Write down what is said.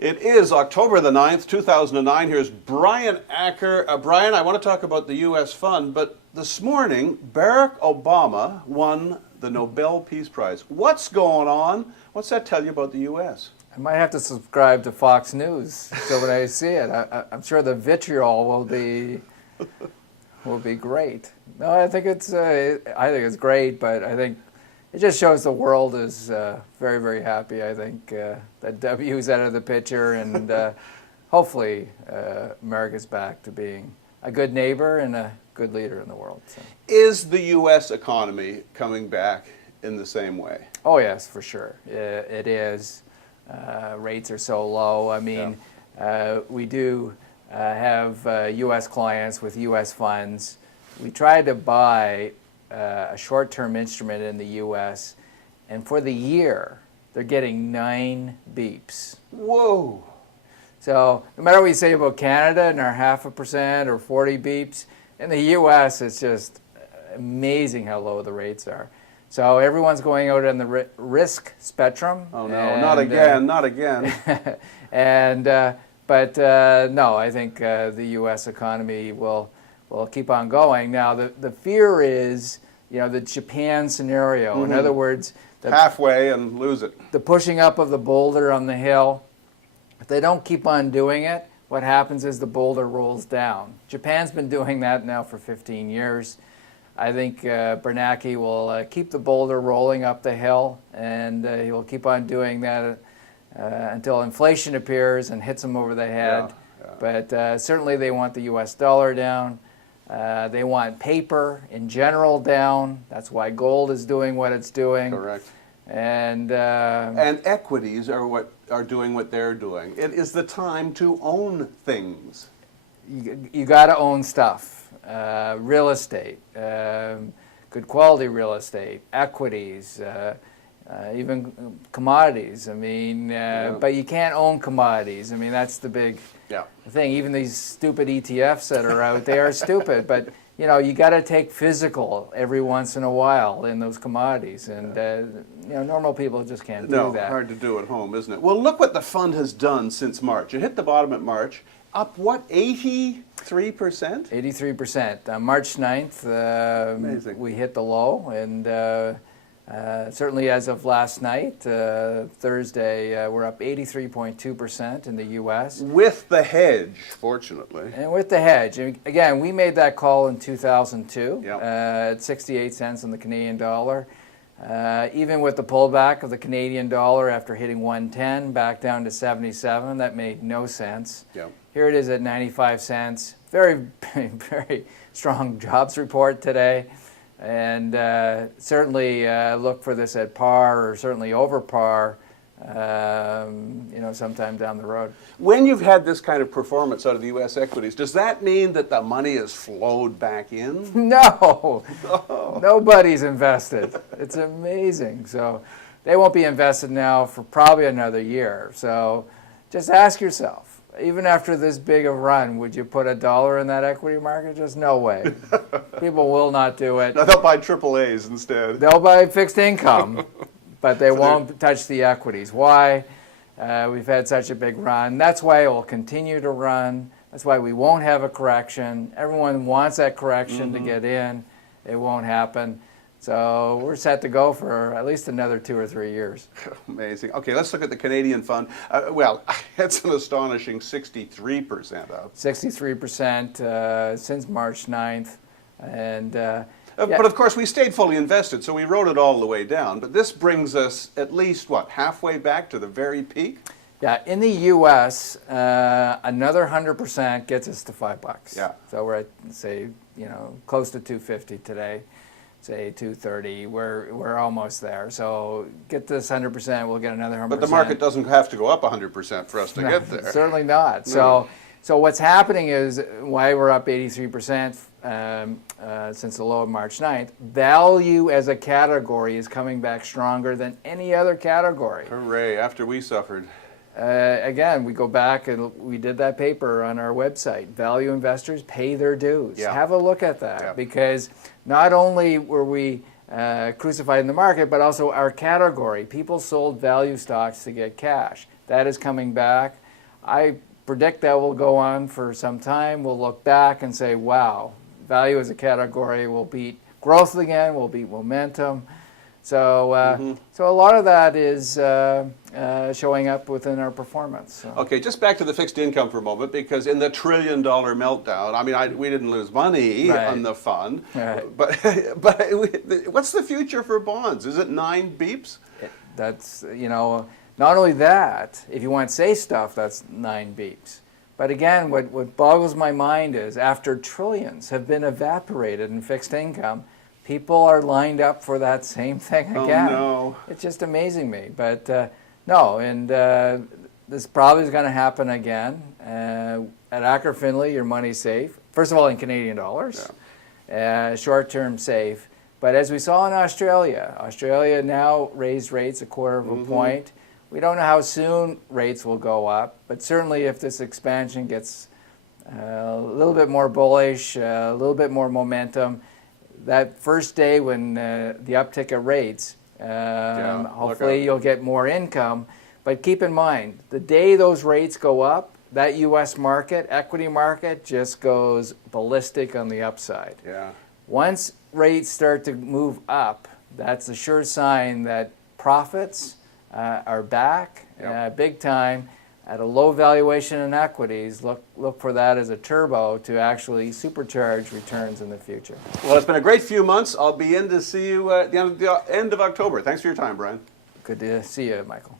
It is October the 9th, 2009. Here's Brian Acker. Brian, I want to talk about the U.S. fund, but this morning, Barack Obama won the Nobel Peace Prize. What's going on? What's that tell you about the U.S.? I might have to subscribe to Fox News so when I see it. I'm sure the vitriol will be great. No, I think it's great, but I think it just shows the world is very, very happy. I think that W's out of the picture, and hopefully America's back to being a good neighbor and a good leader in the world. So. Is the U.S. economy coming back in the same way? Oh, yes, for sure. It is. Rates are so low. I mean, we do have U.S. clients with U.S. funds. We tried to buy a short-term instrument in the U.S., and for the year, they're getting 9 beeps. Whoa! So no matter what you say about Canada and our 0.5% or 40 beeps, in the U.S., it's just amazing how low the rates are. So everyone's going out on the risk spectrum. Oh no, and, not again, not again. But no, I think the U.S. economy will keep on going. Now the fear is, the Japan scenario. Mm-hmm. In other words, halfway and lose it. The pushing up of the boulder on the hill. If they don't keep on doing it, what happens is the boulder rolls down. Japan's been doing that now for 15 years. I think Bernanke will keep the boulder rolling up the hill, and he will keep on doing that until inflation appears and hits him over the head. Yeah. But certainly they want the U.S. dollar down. They want paper in general down. That's why gold is doing what it's doing. Correct. And equities are doing what they're doing. It is the time to own things. You got to own stuff. Real estate, good quality real estate, equities, even commodities. I mean, but you can't own commodities. I mean, that's the big thing. Even these stupid ETFs that are out there are stupid. But you got to take physical every once in a while in those commodities, and normal people just can't do that. No, hard to do at home, isn't it? Well, look what the fund has done since March. It hit the bottom at March. Up what, 83%? 83%. On March 9th, we hit the low, and certainly as of last night, Thursday, we're up 83.2% in the U.S. With the hedge, fortunately. And with the hedge. Again, we made that call in 2002 at 68 cents on the Canadian dollar. Even with the pullback of the Canadian dollar after hitting 110, back down to 77, that made no sense. Yep. Here it is at 95 cents. Very, very strong jobs report today. And certainly look for this at par or certainly over par, sometime down the road. When you've had this kind of performance out of the U.S. equities, does that mean that the money has flowed back in? No. Nobody's invested. It's amazing. So they won't be invested now for probably another year. So just ask yourself, even after this big a run, would you put $1 in that equity market? Just no way. People will not do it. No, they'll buy AAAs instead. They'll buy fixed income, but they won't touch the equities. Why? We've had such a big run. That's why it will continue to run. That's why we won't have a correction. Everyone wants that correction to get in. It won't happen. So we're set to go for at least another 2 or 3 years. Amazing. Okay, let's look at the Canadian fund. Well, it's an astonishing 63% up. 63% since March 9th. And, but of course, we stayed fully invested, so we rode it all the way down. But this brings us at least, halfway back to the very peak? Yeah, in the U.S., another 100% gets us to $5. Yeah. So we're at, say, close to $2.50 today. Say 230, we're almost there. So get this 100%, we'll get another 100%. But the market doesn't have to go up 100% for us to get there. Certainly not. No. So what's happening is why we're up 83% since the low of March 9th. Value as a category is coming back stronger than any other category. Hooray! After we suffered. Again, we go back and we did that paper on our website. Value investors pay their dues. Yeah. Have a look at that because not only were we crucified in the market, but also our category. People sold value stocks to get cash. That is coming back. I predict that will go on for some time. We'll look back and say, wow, value as a category will beat growth again, will beat momentum. So, so a lot of that is showing up within our performance. So. Okay, just back to the fixed income for a moment, because in the $1 trillion meltdown, I mean, we didn't lose money on the fund, but what's the future for bonds? Is it 9 beeps? That's, you know, not only that, if you want safe stuff, that's 9 beeps. But again, what boggles my mind is after trillions have been evaporated in fixed income, people are lined up for that same thing again. Oh, no. It's just amazing me. But no, and this probably is going to happen again. At Acker Finley, your money's safe. First of all, in Canadian dollars, short-term safe. But as we saw in Australia, Australia now raised rates 1/4 of a point. We don't know how soon rates will go up, but certainly if this expansion gets a little bit more bullish, a little bit more momentum, that first day when the uptick of rates, hopefully you'll get more income. But keep in mind, the day those rates go up, that U.S. market, equity market, just goes ballistic on the upside. Yeah. Once rates start to move up, that's a sure sign that profits are back big time at a low valuation in equities. Look for that as a turbo to actually supercharge returns in the future. Well, it's been a great few months. I'll be in to see you at the end of October. Thanks for your time, Brian. Good to see you, Michael.